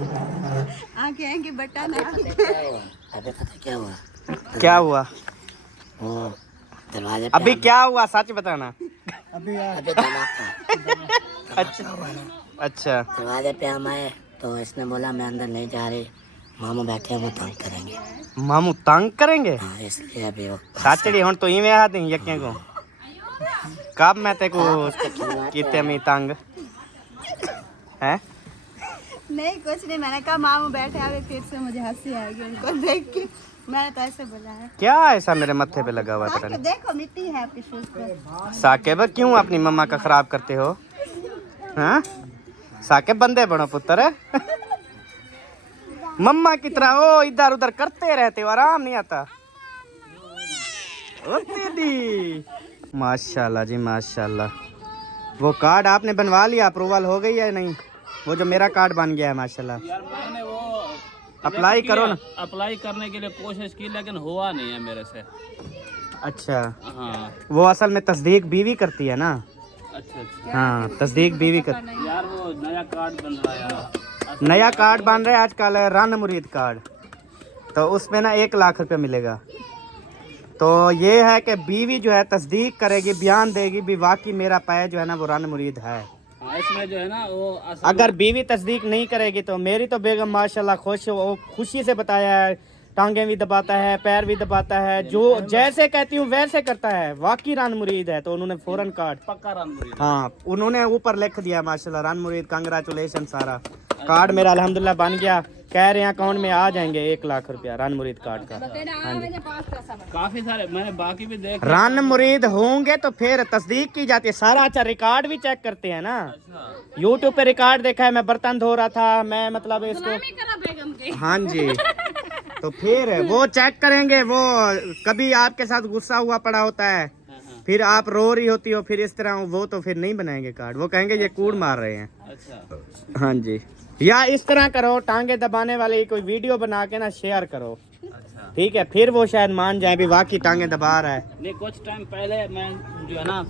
आंखें हैं कि बट्टा ना? अबे पता क्या हुआ? क्या हुआ? वो दरवाजे अभी क्या हुआ, सच बताना। अबे धमाका अच्छा दरवाजे पे हम आए तो इसने बोला मैं अंदर नहीं जा रही, मामू बैठे हैं वो तंग करेंगे। मामू तंग करेंगे? हाँ इसलिए अभी वो साचड़ी हुन तो इवें आ दी यक्के को, कब मैं ते को कीते मी तंग हैं? नहीं कुछ नहीं, मैंने कहा मामू बैठे, अभी फिर से मुझे हंसी आएगी उनको देख के, मैंने तो ऐसे बोला है। क्या ऐसा मेरे मत्थे पे लगा हुआ पता नहीं? देखो मिट्टी है आपके शूज पे। साकिब क्यों अपनी मम्मा का खराब करते हो? हाँ साकिब बंदे बनो पुत्र, मम्मा की तरह ओ इधर उधर करते रहते हो, आराम नहीं आता। ओ तेरी माशाल्लाह जी माशाल्लाह। वो कार्ड आपने बनवा लिया, अप्रूवल हो गई है नहीं? वो जो मेरा कार्ड बन गया है माशाल्लाह। यार मैंने वो अप्लाई करो ना। अप्लाई करने के लिए कोशिश की लेकिन हुआ नहीं है मेरे से। अच्छा हाँ वो असल में तस्दीक बीवी करती है ना? अच्छा अच्छा। हाँ तस्दीक बीवी कर। यार वो नया कार्ड बन रहा है, नया कार्ड बन रहा है आजकल, रन मुरीद कार्ड, तो उसमें ना 1 लाख रुपए मिलेगा। तो ये है कि बीवी जो है तस्दीक करेगी, बयान देगी भी वाकई मेरा पैर जो है ना वो रन मुरीद है। हाँ, इसमें जो है ना वो अगर बीवी तस्दीक नहीं करेगी तो मेरी तो बेगम माशाल्लाह खुश, वो खुशी से बताया है, टांगे भी दबाता है, पैर भी दबाता है, जो जैसे कहती हूँ वैसे करता है, वाकई रन मुरीद है। तो उन्होंने फौरन कार्ड पक्का रन मुरीद। हाँ उन्होंने ऊपर लिख दिया माशाल्लाह रन मुरीद, कांग्रेचुलेशन। सारा कार्ड मेरा अल्हम्दुलिल्लाह बन गया, कह रहे हैं अकाउंट में आ जाएंगे 1 लाख रुपया रन मुरीद कार्ड का। हाँ जी काफी सारे मैंने बाकी भी देख। रन मुरीद होंगे तो फिर तस्दीक की जाती है सारा। अच्छा रिकॉर्ड भी चेक करते हैं ना, यूट्यूब पे रिकॉर्ड देखा है, मैं बर्तन धो रहा था, मैं मतलब इसको हाँ जी, तो फिर वो चेक करेंगे। वो कभी आपके साथ गुस्सा हुआ पड़ा होता है, फिर आप रो रही होती हो, फिर इस तरह, वो तो फिर नहीं बनाएंगे कार्ड, वो कहेंगे ये कूड़ मार रहे हैं। अच्छा हाँ जी, या इस तरह करो, टांगे दबाने वाले कोई वीडियो बना के ना शेयर करो, अच्छा। ठीक है, फिर वो शायद मान जाए भी वाकई टांगे दबा रहा है। नहीं कुछ टाइम पहले मैं जो है ना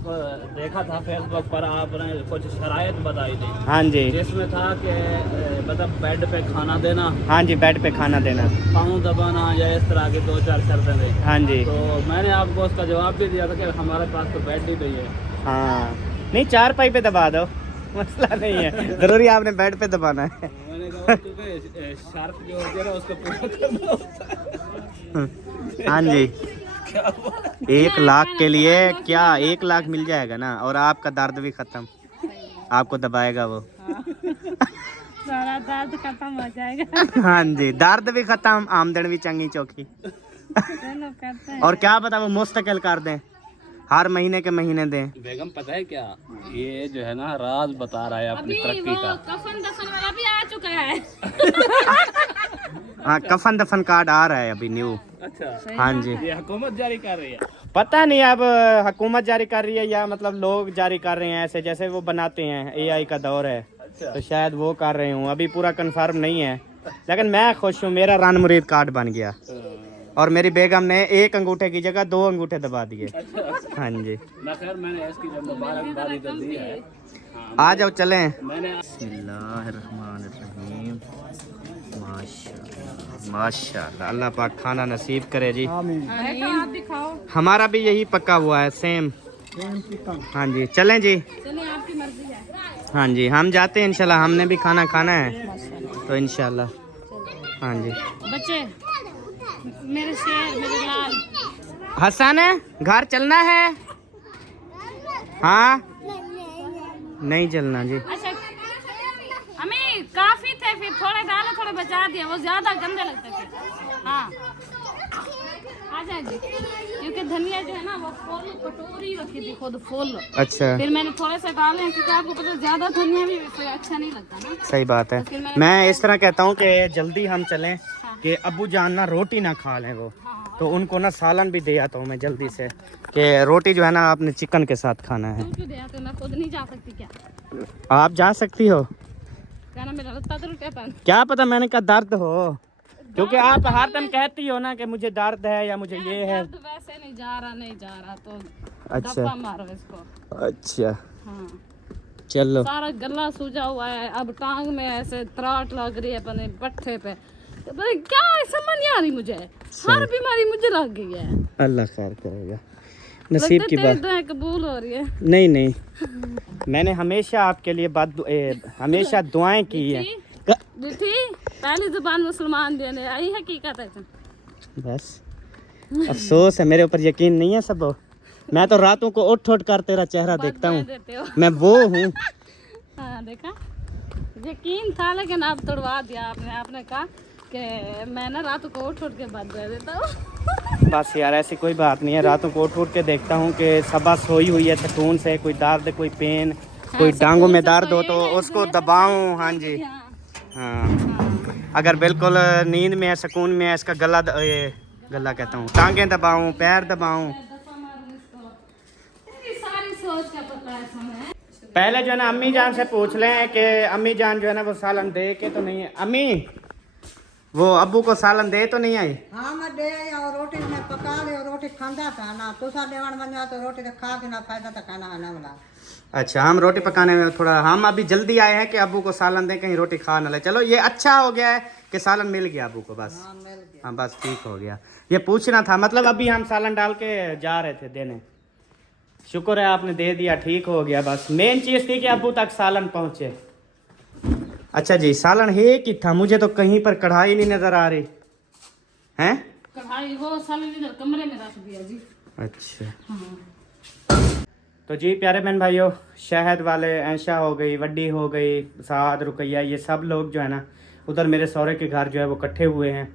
देखा था फेसबुक पर, आपने कुछ शरायत बताई थी हाँ जी जिसमें था कि मतलब बेड पे खाना देना, हाँ जी बेड पे खाना देना, पाँव दबाना या इस तरह की 2-4 शर्तें थी। हाँ जी तो मैंने आपको उसका जवाब भी दिया था कि हमारे पास तो बेड ही नहीं है। हाँ नहीं 4 पाई पे दबा दो, मसला नहीं है, जरूरी आपने बेड पे दबाना है। मैंने कहा क्योंकि शर्त जो होती है ना उसको पूरा करना होता है। हाँ जी 1 लाख के लिए क्या 1 लाख मिल जाएगा ना, और आपका दर्द भी खत्म, आपको दबाएगा वो। सारा दर्द खत्म हो जाएगा। हाँ जी दर्द भी खत्म, आमदन भी चंगी चौकी। चलो करते हैं। और क्या पता वो मुस्तकिल कर दें, हर महीने के महीने दें। बेगम पता है क्या, ये जो है ना राज बता रहा है अपनी तरक्की का। कफन दफन वाला भी आ चुका है। हाँ कफन दफन कार्ड आ रहा है अभी न्यू। अच्छा हाँ जी ये हुकूमत जारी कर रही है। पता नहीं अब हुकूमत जारी कर रही है या मतलब लोग जारी कर रहे हैं, ऐसे जैसे वो बनाते हैं, AI का दौर है तो शायद वो कर रहे हूँ, अभी पूरा कंफर्म नहीं है। लेकिन मैं खुश हूँ, मेरा रन मुरीद कार्ड बन गया। और मेरी बेगम ने एक अंगूठे की जगह 2 अंगूठे दबा दिए। हाँ जी, ना खैर मैंने इसकी जब मुबारकबादी तो दी है। आ जाओ चलें। मैंने बिस्मिल्लाहिर्रहमानिर्रहीम। माशाअल्लाह माशाअल्लाह, अल्लाह पाक खाना नसीब करे जी। आप दिखाओ। हमारा भी यही पक्का हुआ है, सेम। हाँ जी चलें जी। चलिए आपकी मर्जी है। हाँ जी हम जाते हैं इंशाल्लाह, हमने भी खाना खाना है तो इंशाल्लाह। हाँ जी बच्चे मेरे शेर मेरे लाल। हसन घर चलना है? हाँ नहीं चलना जी। अच्छा हमें काफी थे, फिर थोड़े डाले थोड़े बचा दिए, वो ज्यादा गंदे लगते थे। हाँ आ जाए जी, क्योंकि धनिया जो है ना वो फुल कटोरी रखी थी खुद फुल। अच्छा फिर मैंने थोड़े से डाले हैं क्योंकि आपको पता है ज्यादा धनिया भी फिर अच्छा नहीं लगता ना। सही बात है। तो फिर मैं इस तरह कहता हूँ कि जल्दी हम चलें कि अब्बू जान ना रोटी ना खा लें वो, तो उनको ना सालन भी दे आता हूँ मैं जल्दी से, कि रोटी जो है ना आपने चिकन के साथ खाना है। तुम क्यों दे आते हो? मैं खुद नहीं जा सकती क्या? आप जा सकती हो, कहना मेरा रत्ता तो कहता है। क्या पता मैंने कहा दर्द हो, क्योंकि आप हर टाइम कहती हो ना कि मुझे दर्द है या मुझे ये है। दर्द वैसे नहीं जा रहा तो अच्छा गप्पा मारो इसको। अच्छा हाँ चलो। सारा गला सूजा हुआ है, अब टांग में ऐसे त्राट लग रही है अपने पट्टे पे। तो भाई क्या है, समझ नहीं आ रही मुझे, हर बीमारी मुझे लग गई है। अल्लाह खैर करेगा, नसीब की बात। दुआएं कबूल हो रही है। नहीं नहीं, मैंने हमेशा आपके लिए हमेशा दुआएं की है। थी पहली जुबान मुसलमान देने आई हकीकत है। बस अफसोस है, मेरे ऊपर यकीन नहीं है सब। मैं तो रातों को उठ उठ कर तेरा चेहरा देखता हूँ, देते हो। मैं वो हूँ। हाँ देखा, यकीन था लेकिन अब तोड़वा दिया आपने। आपने कहा कि मैं ना रातों को उठ उठ के बात दे देता हूँ। बस यार ऐसी कोई बात नहीं है, रातों को उठ उठ के देखता हूँ कि सबा सोई हुई है सुकून से, कोई दर्द कोई पेन कोई टांगों में दर्द हो तो उसको दबाऊं। हाँ जी हाँ, अगर बिल्कुल नींद में है सुकून में है, इसका गला कहता हूँ, टांगें दबाऊं पैर दबाऊं। सारी सोच का पता है समय। पहले जो है ना अम्मी जान से पूछ लें कि अम्मी जान जो है ना वो सालन दे के तो नहीं है। अम्मी वो अब्बू को सालन दे तो नहीं आई? हाँ मैं दे आई और रोटी ने पका ली और रोटी खांदा था ना, तुसा देवन बन जा तो रोटी तो खा के ना फायदा तो खाना है ना वाला। अच्छा हम रोटी पकाने में थोड़ा, हम अभी जल्दी आए हैं कि अब्बू को सालन दें, कहीं रोटी खा ना ले। चलो ये अच्छा हो गया है कि सालन मिल गया अब्बू को, बस हाँ मिल गया। हाँ बस ठीक हो गया। ये पूछना था, मतलब अभी हम सालन डाल के जा रहे थे देने। शुक्र है आपने दे दिया, ठीक हो गया। बस मेन चीज़ थी कि अब्बू तक सालन पहुँचे। अच्छा जी सालन है कि था, मुझे तो कहीं पर कढ़ाई नहीं नज़र आ रही है। कढ़ाई वो साले इधर कमरे में रख दिया जी। अच्छा हाँ। तो जी प्यारे बहन भाइयों, शहद वाले ऐशा हो गई, वड्डी हो गई, साद रुकैया, ये सब लोग जो है ना उधर मेरे सौरे के घर जो है वो इकट्ठे हुए हैं।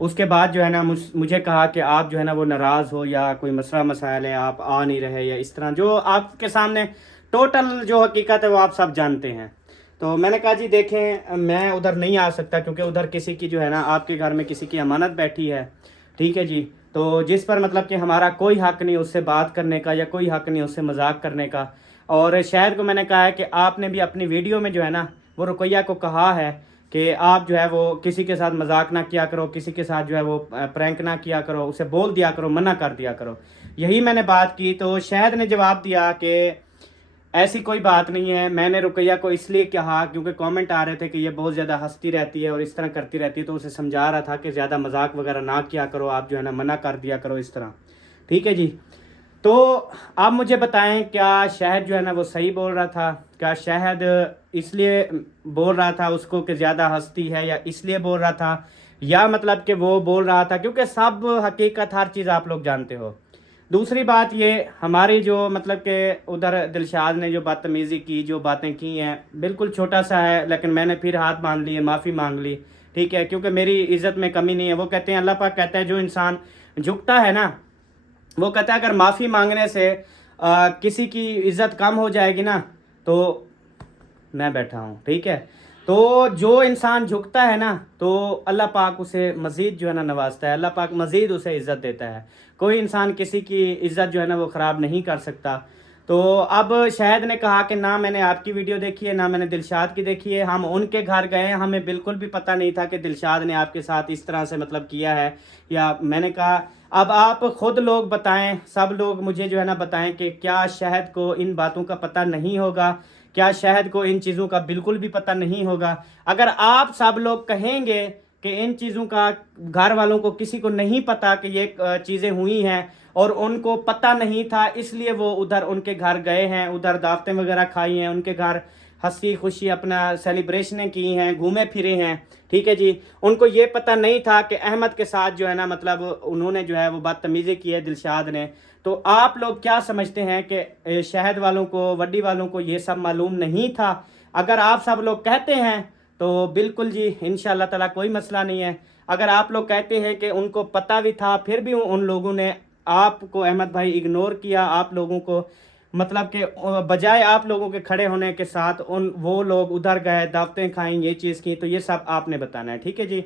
उसके बाद जो है ना मुझे कहा कि आप जो है ना वो नाराज़ हो या कोई मसला मसाइल है, आप आ नहीं रहे या इस तरह, जो आपके सामने टोटल जो हकीकत है वो आप सब जानते हैं। तो मैंने कहा जी देखें मैं उधर नहीं आ सकता, क्योंकि उधर किसी की जो है ना आपके घर में किसी की अमानत बैठी है, ठीक है जी। तो जिस पर मतलब कि हमारा कोई हक़ नहीं उससे बात करने का या कोई हक़ नहीं उससे मजाक करने का। और शायद को मैंने कहा है कि आपने भी अपनी वीडियो में जो है ना वो रुकैया को कहा है कि आप जो है वो किसी के साथ मजाक ना किया करो, किसी के साथ जो है वो प्रैंक ना किया करो, उसे बोल दिया करो, मना कर दिया करो। यही मैंने बात की। तो शायद ने जवाब दिया कि ऐसी कोई बात नहीं है। मैंने रुकैया को इसलिए कहा क्योंकि कमेंट आ रहे थे कि ये बहुत ज़्यादा हंसती रहती है और इस तरह करती रहती है, तो उसे समझा रहा था कि ज़्यादा मजाक वगैरह ना किया करो, आप जो है ना मना कर दिया करो इस तरह, ठीक है जी। तो आप मुझे बताएं क्या शहद जो है ना वो सही बोल रहा था? क्या शहद इसलिए बोल रहा था उसको कि ज़्यादा हंसती है, या इसलिए बोल रहा था, या मतलब कि वो बोल रहा था क्योंकि सब हकीकत हर चीज़ आप लोग जानते हो। दूसरी बात ये हमारी जो मतलब कि उधर दिलशाद ने जो बदतमीज़ी की, जो बातें की हैं, बिल्कुल छोटा सा है, लेकिन मैंने फिर हाथ बांध लिए, माफ़ी मांग ली, ठीक है, क्योंकि मेरी इज़्ज़त में कमी नहीं है। वो कहते हैं, अल्लाह पाक कहता है जो इंसान झुकता है ना, वो कहता है अगर माफ़ी मांगने से किसी की इज़्ज़त कम हो जाएगी ना, तो मैं बैठा हूँ, ठीक है। तो जो इंसान झुकता है ना तो अल्लाह पाक उसे मज़ीद जो है ना नवाजता है, अल्लाह पाक मज़ीद उसे इज़्ज़त देता है। कोई इंसान किसी की इज़्ज़त जो है ना वो ख़राब नहीं कर सकता। तो अब शहद ने कहा कि ना मैंने आपकी वीडियो देखी है, ना मैंने दिलशाद की देखी है, हम उनके घर गए, हमें बिल्कुल भी पता नहीं था कि दिलशाद ने आपके साथ इस तरह से मतलब किया है। या मैंने कहा अब आप खुद लोग बताएं, सब लोग मुझे जो है ना बताएं कि क्या शहद को इन बातों का पता नहीं होगा, क्या शहद को इन चीज़ों का बिल्कुल भी पता नहीं होगा। अगर आप सब लोग कहेंगे कि इन चीज़ों का घर वालों को किसी को नहीं पता कि ये चीज़ें हुई हैं और उनको पता नहीं था, इसलिए वो उधर उनके घर गए हैं, उधर दावतें वगैरह खाई हैं, उनके घर हंसी खुशी अपना सेलिब्रेशनें की हैं, घूमे फिरे हैं, ठीक है जी। उनको ये पता नहीं था कि अहमद के साथ जो है ना मतलब उन्होंने जो है वो बदतमीज़ी की है दिलशाद ने। तो आप लोग क्या समझते हैं कि शहद वालों को, वड्डी वालों को ये सब मालूम नहीं था? अगर आप सब लोग कहते हैं तो बिल्कुल जी इंशाअल्लाह ताला कोई मसला नहीं है। अगर आप लोग कहते हैं कि उनको पता भी था फिर भी उन लोगों ने आपको, अहमद भाई, इग्नोर किया, आप लोगों को मतलब कि बजाय आप लोगों के खड़े होने के साथ वो लोग उधर गए, दावतें खाएं, ये चीज़ की, तो ये सब आपने बताना है, ठीक है जी।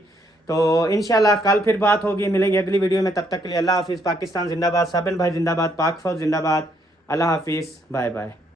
तो इंशाल्लाह कल फिर बात होगी, मिलेंगे अगली वीडियो में। तब तक के लिए अल्लाह हाफिज़। पाकिस्तान जिंदाबाद, साबिन भाई जिंदाबाद, पाक फौज जिंदाबाद। अल्लाह हाफिज़, बाय बाय।